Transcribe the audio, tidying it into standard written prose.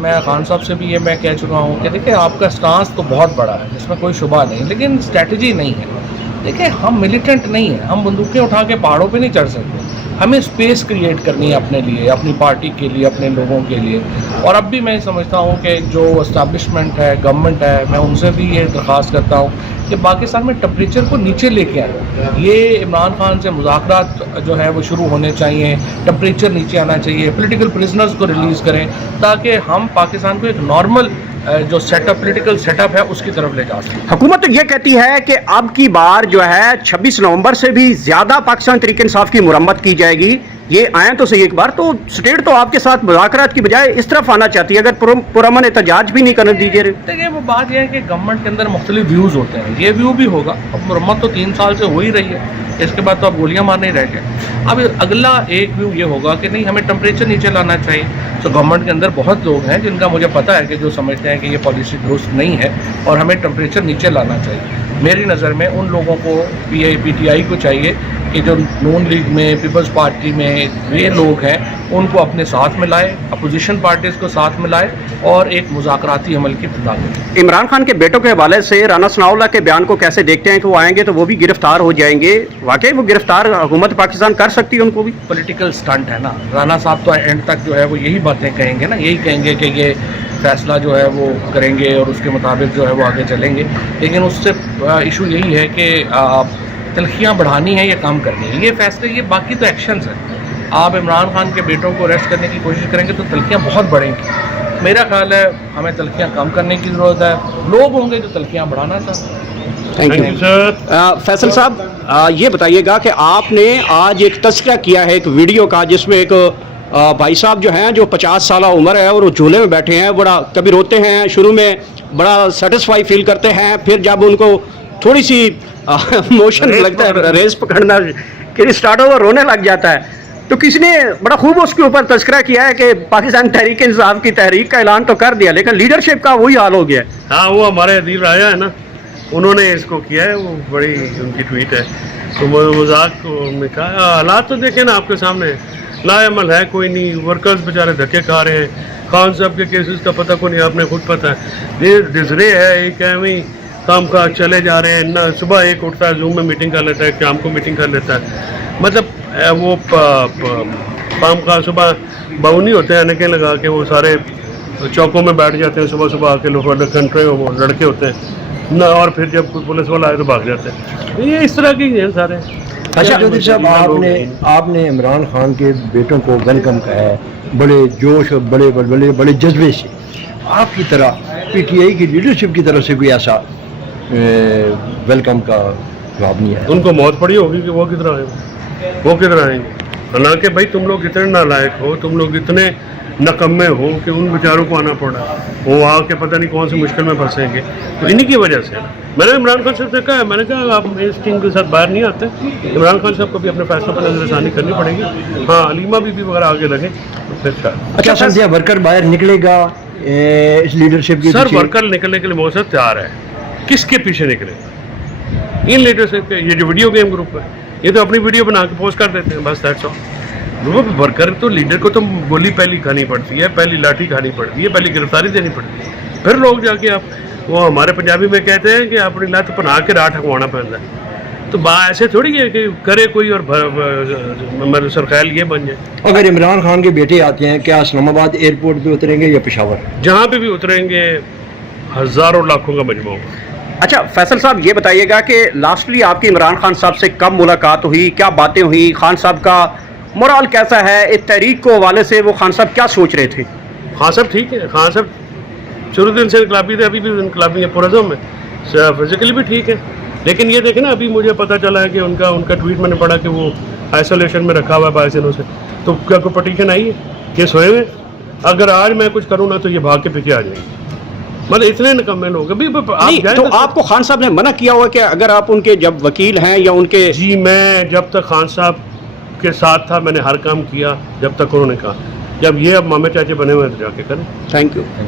میں خان صاحب سے بھی یہ میں کہہ چکا ہوں کہ دیکھیں آپ کا سٹانس تو بہت بڑا ہے، اس میں کوئی شبہ نہیں، لیکن اسٹریٹجی نہیں ہے. دیکھیں ہم ملیٹنٹ نہیں ہیں، ہم بندوقیں اٹھا کے پہاڑوں پہ نہیں چڑھ سکتے. ہمیں اسپیس کریٹ کرنی ہے اپنے لیے، اپنی پارٹی کے لیے، اپنے لوگوں کے لیے. اور اب بھی میں سمجھتا ہوں کہ جو اسٹیبلشمنٹ ہے، گورنمنٹ ہے، میں ان سے بھی یہ درخواست کرتا ہوں کہ پاکستان میں ٹمپریچر کو نیچے لے کے آئیں. یہ عمران خان سے مذاکرات جو ہے وہ شروع ہونے چاہیے، ٹمپریچر نیچے آنا چاہیے، پولیٹیکل پرزنرز کو ریلیز کریں تاکہ ہم پاکستان کو ایک نارمل جو set up political set up ہے اس کی طرف لے جا سکیں. حکومت تو یہ کہتی ہے کہ اب کی بار جو ہے 26 نومبر سے بھی زیادہ پاکستان تحریک انصاف کی مرمت کی جائے گی. یہ آئیں تو صحیح ایک بار تو اسٹیٹ تو آپ کے ساتھ مذاکرات کی بجائے اس طرف آنا چاہتی ہے، اگر پرامن احتجاج بھی نہیں کرنے دیجیے. دیکھیں وہ بات یہ ہے کہ گورنمنٹ کے اندر مختلف ویوز ہوتے ہیں، یہ ویو بھی ہوگا. اب مرمت تو 3 سال سے ہو ہی رہی ہے، اس کے بعد تو اب گولیاں مارنے ہی رہ گئے. اب اگلا ایک ویو یہ ہوگا کہ نہیں ہمیں ٹمپریچر نیچے لانا چاہیے. تو گورنمنٹ کے اندر بہت لوگ ہیں جن کا مجھے پتہ ہے کہ جو سمجھتے ہیں کہ یہ پالیسی درست نہیں ہے اور ہمیں ٹمپریچر نیچے لانا چاہیے. میری نظر میں ان لوگوں کو پی ٹی آئی کو چاہیے کہ جو نون لیگ میں، پیپلز پارٹی میں یہ لوگ ہیں ان کو اپنے ساتھ میں لائے، اپوزیشن پارٹیز کو ساتھ میں لائے اور ایک مذاکراتی عمل کی ابتدا کریں. عمران خان کے بیٹوں کے حوالے سے رانا ثناء اللہ کے بیان کو کیسے دیکھتے ہیں کہ وہ آئیں گے تو وہ بھی گرفتار ہو جائیں گے؟ واقعی وہ گرفتار حکومت پاکستان کر سکتی ہے ان کو بھی؟ پولیٹیکل سٹنٹ ہے نا. رانا صاحب تو اینڈ تک جو ہے وہ یہی باتیں کہیں گے نا، یہی کہیں گے کہ یہ فیصلہ جو ہے وہ کریں گے اور اس کے مطابق جو ہے وہ آگے چلیں گے. لیکن اس سے ایشو یہی ہے کہ تلخیاں بڑھانی ہے یا کم کرنی ہے، یہ فیصلے، یہ باقی تو ایکشنز ہیں. آپ عمران خان کے بیٹوں کو اریسٹ کرنے کی کوشش کریں گے تو تلخیاں بہت بڑھیں گی. میرا خیال ہے ہمیں تلخیاں کم کرنے کی ضرورت ہے. لوگ ہوں گے جو تلخیاں بڑھانا چاہتے ہیں. Thank you sir. فیصل صاحب یہ بتائیے گا کہ آپ نے آج ایک تذکرہ کیا ہے ایک ویڈیو کا جس میں ایک بھائی صاحب جو ہیں جو 50 سالہ عمر ہے اور وہ جھولے میں بیٹھے ہیں، بڑا کبھی روتے ہیں، شروع میں بڑا سیٹسفائی فیل کرتے ہیں، پھر جب ان کو تھوڑی سی موشن لگتا ہے، ریس پکڑنا کہ اسٹارٹ ہو رونے لگ جاتا ہے. تو کسی نے بڑا خوب اس کے اوپر تذکرہ کیا ہے کہ پاکستان تحریک انصاف کی تحریک کا اعلان تو کر دیا لیکن لیڈرشپ کا وہی حال ہو گیا ہے. ہاں وہ ہمارے ادیب راجا ہے نا، انہوں نے اس کو کیا ہے، وہ بڑی ان کی ٹویٹ ہے. تو مذاق میں کہا حالات تو دیکھیں نا آپ کے سامنے، لا عمل ہے کوئی نہیں، ورکرز بیچارے دھکے کھا رہے ہیں. خان صاحب کے کیسز کا پتہ کو نہیں، آپ نے خود پتہ ہے. یہ ڈزرے ہے، ایک ایویں کام کاج چلے جا رہے ہیں نہ. صبح ایک اٹھتا ہے زوم میں میٹنگ کر لیتا ہے، شام کو میٹنگ کر لیتا ہے. مطلب وہ کام کا صبح باؤنی ہوتے ہیں انکیں لگا کے، وہ سارے چوکوں میں بیٹھ جاتے ہیں صبح صبح آ کے. لوگ کنٹرے وہ لڑکے ہوتے ہیں نہ، اور پھر جب کوئی پولیس والا آئے تو بھاگ جاتے ہیں. یہ اس طرح کی ہیں سارے. اچھا چودھری صاحب، آپ نے عمران خان کے بیٹوں کو ویلکم کہا ہے بڑے جوش اور بڑے جذبے سے. آپ کی طرح پی ٹی آئی کی لیڈرشپ کی طرف سے کوئی ایسا ویلکم کا جواب نہیں ہے؟ ان کو موت پڑی ہوگی کہ وہ کدھر آئیں گے. حالانکہ بھائی تم لوگ اتنے نالائق ہو، تم لوگ اتنے نکمے ہو کہ ان بیچاروں کو آنا پڑا. وہ آ کے پتہ نہیں کون سی مشکل میں پھنسیں گے. تو انہی کی وجہ سے میں نے عمران خان صاحب سے کہا ہے، میں نے کہا آپ اس ٹیم کے ساتھ باہر نہیں آتے. عمران خان صاحب کو بھی اپنے فیصلوں پر نظر ثانی کرنی پڑے گی. ہاں علیمہ بی وغیرہ آگے لگیں پھر شاید. اچھا سمجھے ورکر باہر نکلے گا اس لیڈرشپ کی؟ سر ورکر نکلنے کے لیے موسد تیار ہے. کس کے پیچھے نکلے؟ ان لیڈرشپ کے. یہ جو ویڈیو گیم گروپ ہے یہ تو اپنی ویڈیو بنا کے پوسٹ کر دیتے ہیں بس. That's all. وہ ورکر تو لیڈر کو تو گولی پہلی کھانی پڑتی ہے، پہلی لاٹھی کھانی پڑتی ہے، پہلی گرفتاری دینی پڑتی ہے، پھر لوگ جا کے آپ وہ ہمارے پنجابی میں کہتے ہیں کہ اپنی لت پنا کے راہ ٹھکوانا پڑتا ہے. تو ایسے تھوڑی ہے کہ کرے کوئی اور میرے سرخیل یہ بن جائے. اگر عمران خان کے بیٹے آتے ہیں کیا اسلام آباد ایئرپورٹ پہ اتریں گے یا پشاور؟ جہاں پہ بھی اتریں گے ہزاروں لاکھوں کا مجموعہ ہوگا. اچھا فیصل صاحب یہ بتائیے گا کہ لاسٹلی آپ کی عمران خان صاحب سے کب ملاقات ہوئی، کیا باتیں ہوئی، خان صاحب کا مورال کیسا ہے، اس تحریک کو حوالے سے وہ خان صاحب کیا سوچ رہے تھے؟ خان صاحب ٹھیک ہے. خان صاحب شروع دن سے انقلابی تھے، ابھی بھی انقلابی ہیں پورزم میں، فزیکلی بھی ٹھیک ہے. لیکن یہ دیکھیں نا ابھی مجھے پتہ چلا ہے کہ ان کا ٹویٹ میں نے پڑھا کہ وہ آئسولیشن میں رکھا ہوا ہے 22 دنوں سے. تو کیا کوئی پٹیشن آئی ہے کہ سوئے ہوئے؟ اگر آج میں کچھ کروں نا تو یہ بھاگ کے پیچھے آ جائیں گے. مطلب اتنے نکمے لوگ ابھی تو آپ کو خان صاحب نے منع کیا ہوا کہ اگر آپ ان کے جب وکیل ہیں یا ان کے؟ جی میں جب تک خان صاحب کے ساتھ تھا میں نے ہر کام کیا جب تک انہوں نے کہا. جب یہ اب مامے چاچے بنے ہوئے تو جا کے کریں. Thank you.